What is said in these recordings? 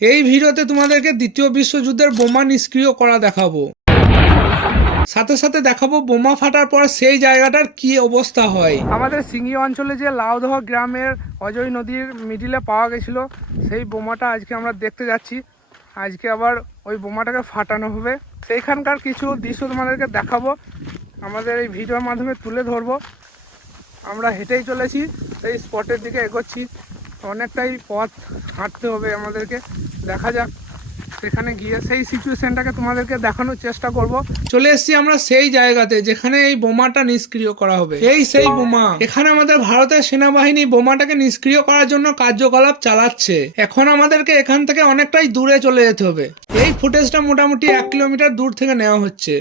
এই ভিডিওতে তোমাদেরকে দ্বিতীয় বিশ্বযুদ্ধের বোমা নিষ্ক্রিয় করা দেখাবো, সাথে সাথে দেখাবো বোমা ফাটার পর সেই জায়গাটার কি অবস্থা হয়। আমাদের সিঙ্গি অঞ্চলে যে লাউদহ গ্রামের অজয় নদীর মিডিলে পাওয়া গেছিল সেই বোমাটা আজকে আমরা দেখতে যাচ্ছি। আজকে আবার ওই বোমাটাকে ফাটানো হবে, সেইখানকার কিছু দৃশ্য তোমাদেরকে দেখাবো, আমাদের এই ভিডিওর মাধ্যমে তুলে ধরবো। আমরা হেঁটেই চলেছি, সেই স্পটের দিকে এগোচ্ছি, অনেকটাই পথ হাঁটতে হবে আমাদেরকে। দেখা যাক, সেখানে গিয়ে সেই সিচুয়েশনটাকে তোমাদেরকে দেখানোর চেষ্টা করব। চলে এসেছি আমরা সেই জায়গাতে যেখানে এই বোমাটা নিষ্ক্রিয় করা হবে। সেই বোমা, এখানে আমাদের ভারতের সেনাবাহিনী বোমাটাকে নিষ্ক্রিয় করার জন্য কার্যকলাপ চালাচ্ছে। এখন আমাদেরকে এখান থেকে অনেকটাই দূরে চলে যেতে হবে। এই ফুটেজটা মোটামুটি 1 কিলোমিটার দূর থেকে নেওয়া হচ্ছে।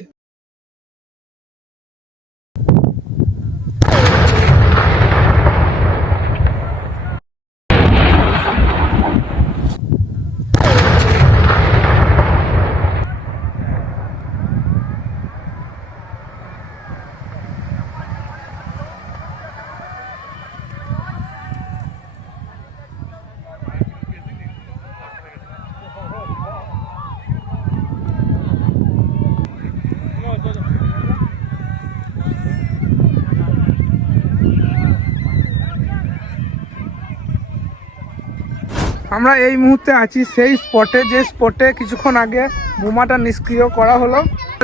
আমরা এই মুহূর্তে আছি সেই স্পটে, যে স্পটে কিছুক্ষণ আগে বোমাটা নিষ্ক্রিয় করা হলো।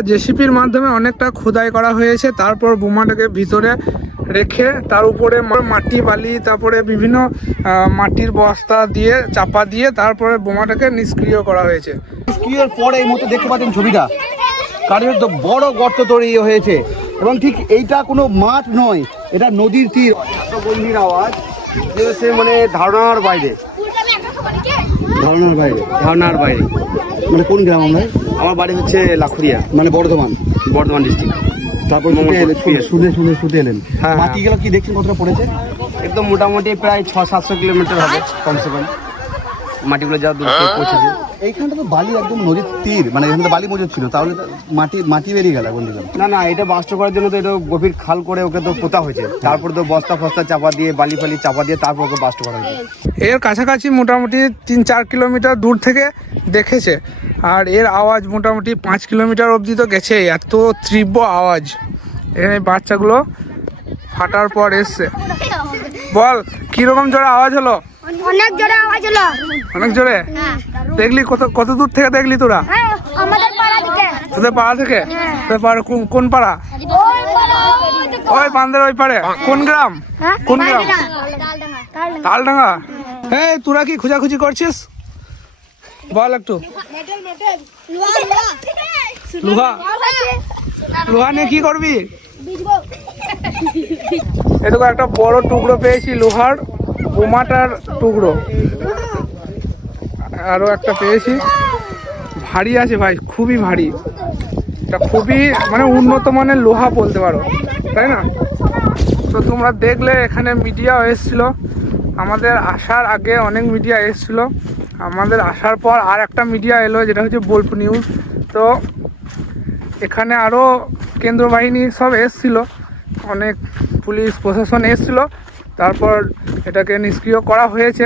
জেসিপির মাধ্যমে অনেকটা খোদাই করা হয়েছে, তারপর বোমাটাকে ভিতরে রেখে তার উপরে মাটি বালি তারপরে বিভিন্ন মাটির বস্তা দিয়ে চাপা দিয়ে তারপরে বোমাটাকে নিষ্ক্রিয় করা হয়েছে। নিষ্ক্রিয়র পরে এই মুহূর্তে দেখতে পাচ্ছেন ছবিটা, কারণ তো বড় গর্ত তৈরি হয়েছে এবং ঠিক এইটা কোনো মাঠ নয়, এটা নদীর তীর। এত গম্ভীর আওয়াজ যে সে মানে ধারণার বাইরে। মানে কোন গ্রাম? আমার বাড়ি হচ্ছে লাখুরিয়া, মানে বর্ধমান ডিস্ট্রিক্ট। তারপর শুনে এলেন। হ্যাঁ, মাটিগুলো কি দেখছেন কতটা পড়েছে? একদম মোটামুটি প্রায় 600-700 কিলোমিটার হবে কমসে কম মাটিগুলো যা দূর থেকে পৌঁছেছে। এইখানটা তো বালি, একদম নদীর তীর, মানে এখানে তো বালি মজুদ ছিল, তাহলে তো মাটি বেরিয়ে গেল বন্ধুগণ। না, এটা বাস্ট করার জন্য তো এটা গভীর খাল করে ওকে তো পোতা হয়েছে, তারপর তো বস্তা ফস্তা চাপা দিয়ে বালি ফালি চাপা দিয়ে তারপর ওকে বাস্ট করা হয়েছে। এর কাছাকাছি মোটামুটি 3-4 কিলোমিটার দূর থেকে দেখেছে, আর এর আওয়াজ মোটামুটি 5 কিলোমিটার অবধি তো গেছে। এত তীব্র আওয়াজ, এখানে বাচ্চাগুলো ফাটার পর এসছে। বল, কিরকম জোরে আওয়াজ হলো? অনেক জোরে আওয়াজ হলো। অনেক জোরে? দেখলি কত দূর থেকে দেখলি তোরা? আমাদের পাড়া থেকে। তোদের পাড়া থেকে? তোদের পাড়া কোন পাড়া? ওই বান্দের ওই পাড়ে। কোন গ্রাম? কোন গ্রাম? তালডাঙ্গা। এই তোরা কি খোঁজাখুঁজি করছিস? বল একটু। লোহা নিয়ে কি করবি? এটুকু একটা বড় টুকরো পেয়েছি, লোহার বোমাটার টুকরো। আরো একটা পেয়েছি, ভারী আছে ভাই, খুবই ভারী। এটা খুবই মানে উন্নত মানের লোহা বলতে পারো, তাই না? তো তোমরা দেখলে এখানে মিডিয়া এসেছিল, আমাদের আসার আগে অনেক মিডিয়া এসেছিল, আমাদের আসার পর আর একটা মিডিয়া এলো যেটা হচ্ছে বোলপুর নিউজ। তো এখানে আরও কেন্দ্র বাহিনী সব এসেছিল, অনেক পুলিশ প্রশাসন এসেছিল, তারপর এটাকে নিষ্ক্রিয় করা হয়েছে।